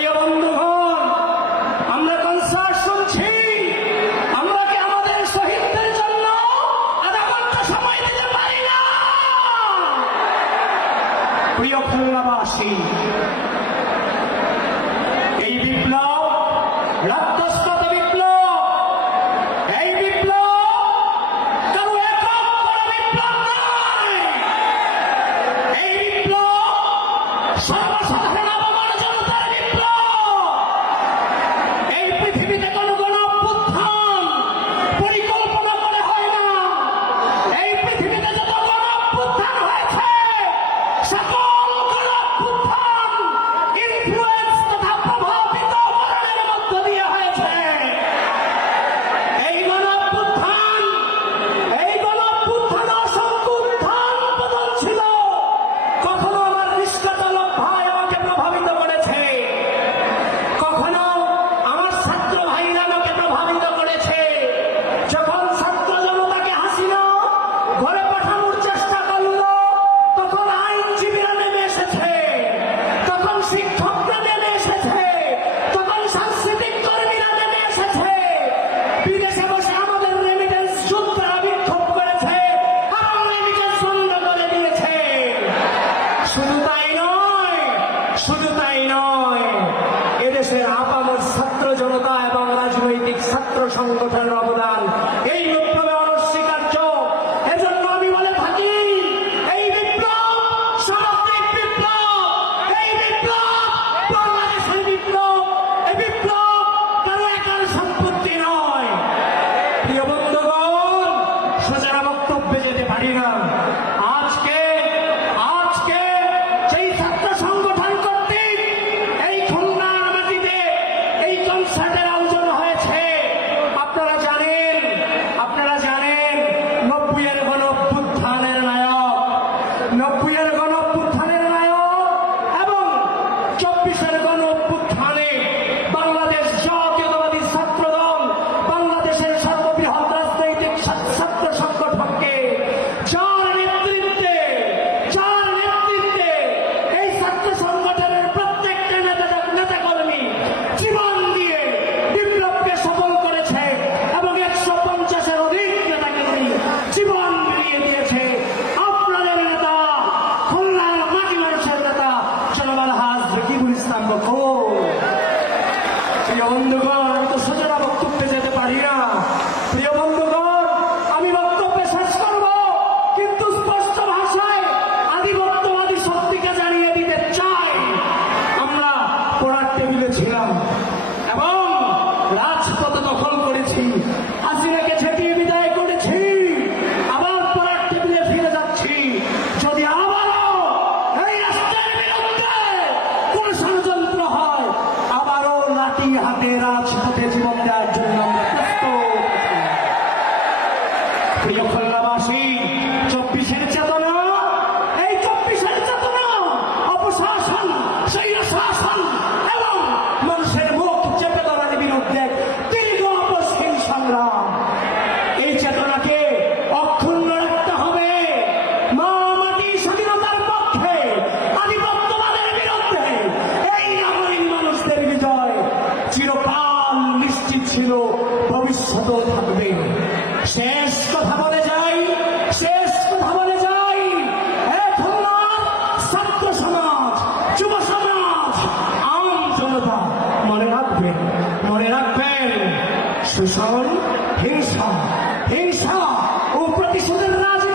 প্রিয় বন্ধুগণ, আমরা কনসার্ট শুনছি, আমরা কি আমাদের শহীদদের জন্য আধা ঘন্টা সময় দিতে পারি না? প্রিয় খুলনাবাসী, এই বিপ্লব রক্তস্নাত বিপ্লব, এই বিপ্লব কারো একক করা বিপ্লব নয়। এই বিপ্লব সর্বসাধারণ আপামর জনতার বিপ্লব। এই পৃথিবীতে কোনো গণ অভ্যুত্থান পরিকল্পনা করে হয় না। এই পৃথিবীতে যত গণ অভ্যুত্থান হয়েছে, সকল গণ অভ্যুত্থান ইনফ্লুয়েন্স তথা প্রভাবিত করণের মধ্য দিয়ে হয়েছে। এই গণ অভ্যুত্থান অসংখ্য উত্থান পতন ছিল। কখনো আমার রিস্কাচালক ভাই আমাকে প্রভাবিত করেছে, কখনো আমার ছাত্র ভাইরা আমাকে প্রভাবিত করেছে। যখন ছাত্র জনতাকে হাসিনা ঘরে পাঠানোর চেষ্টা করল, তখন আইনজীবীরা নেমে এসেছে, তখন শিক্ষকরা নেমে এসেছে, তখন সাংস্কৃতিক কর্মীরা নেমে এসেছে। বিদেশে বসে আমাদের রেমিটেন্স যোদ্ধারা বিক্ষোভ করেছে এবং রেমিটেন্স বন্ধ করে দিয়েছে। শুধু তাই নয়, এদেশের আপামর ছাত্র জনতা এবং রাজনৈতিক ছাত্র সংগঠনের অবদান এই বিপ্লবে অনস্বীকার্য। এজন্য আমি বলে থাকি, এই বিপ্লব সামগ্রিক বিপ্লব, এই বিপ্লব বাংলাদেশের বিপ্লব, এই বিপ্লব কারো একার সম্পত্তি নয়। প্রিয় বন্ধুগণ, সোজা বক্তব্যে যেতে পারি না। আজকে সেই ছাত্র সংগঠন কর্তৃক এই খুলনার মাটিতে এই কনসার্টের আয়োজন হয়েছে। আপনারা জানেন 90-এর গণ অভ্যুত্থানের নায়ক এবং 24-এর গণ অভ্যুত্থানে বাংলাদেশ জাতীয়তাবাদী ছাত্র দল বাংলাদেশের সর্ববৃহৎ রাজনৈতিক ছাত্র সংগঠনকে যার নেতৃত্বে এই ছাত্র সংগঠনের প্রত্যেকটা নেতাকর্মী জীবন দিয়ে বিপ্লবকে সফল করেছে এবং 150-এর অধিক নেতাকর্মী জীবন বিলিয়ে দিয়েছে। আপনাদের নেতা, খুলনার মাটি মানুষের নেতা জনাব আলহাজ রকিবুল ইসলাম বকুল। প্রিয় বন্ধুগণ, আমি তো সোজা বক্তব্যে যেতে পারি না। প্রিয় বন্ধুগণ, আমি বক্তব্য শেষ করব, কিন্তু স্পষ্ট ভাষায় আধিপত্যবাদী শক্তিকে জানিয়ে দিতে চাই, আমরা পড়ার টেবিলে ছিলাম এবং রাজপথ দখল করেছি, হাসিনাকে ছেটিয়ে বিদায় করেছি, আবার পড়ার টেবিলে ফিরে যাচ্ছি। যদি আবারও এই রাষ্ট্রের বিরুদ্ধে কোন ষড়যন্ত্র হয়, আবারও লাঠি হাতে রাজপথে জীবন দেওয়ার জন্য আমরা প্রস্তুত আছি। প্রিয় খুলনাবাসী, 24-এর চেতনা, এই 24-এর চেতনা অপশাসন, স্বৈরশাসন এবং মানুষের মুখ চেপে ধরার বিরুদ্ধে দীর্ঘ অপসহীন সংগ্রাম। এই চেতনাকে অক্ষুণ্ণ রাখতে হবে। মা মাটি স্বাধীনতার পক্ষে, আধিপত্যবাদের বিরুদ্ধে এই নাগরিক মানুষদের বিজয় চিরকাল নিশ্চিত ছিল, ভবিষ্যতেও থাকবে। শেষ কথা বলে যাই, খুলনার ছাত্র সমাজ, যুব সমাজ, আম জনতা মনে রাখবেন, শোষণ, হিংসা ও প্রতিশোধের রাজনীতি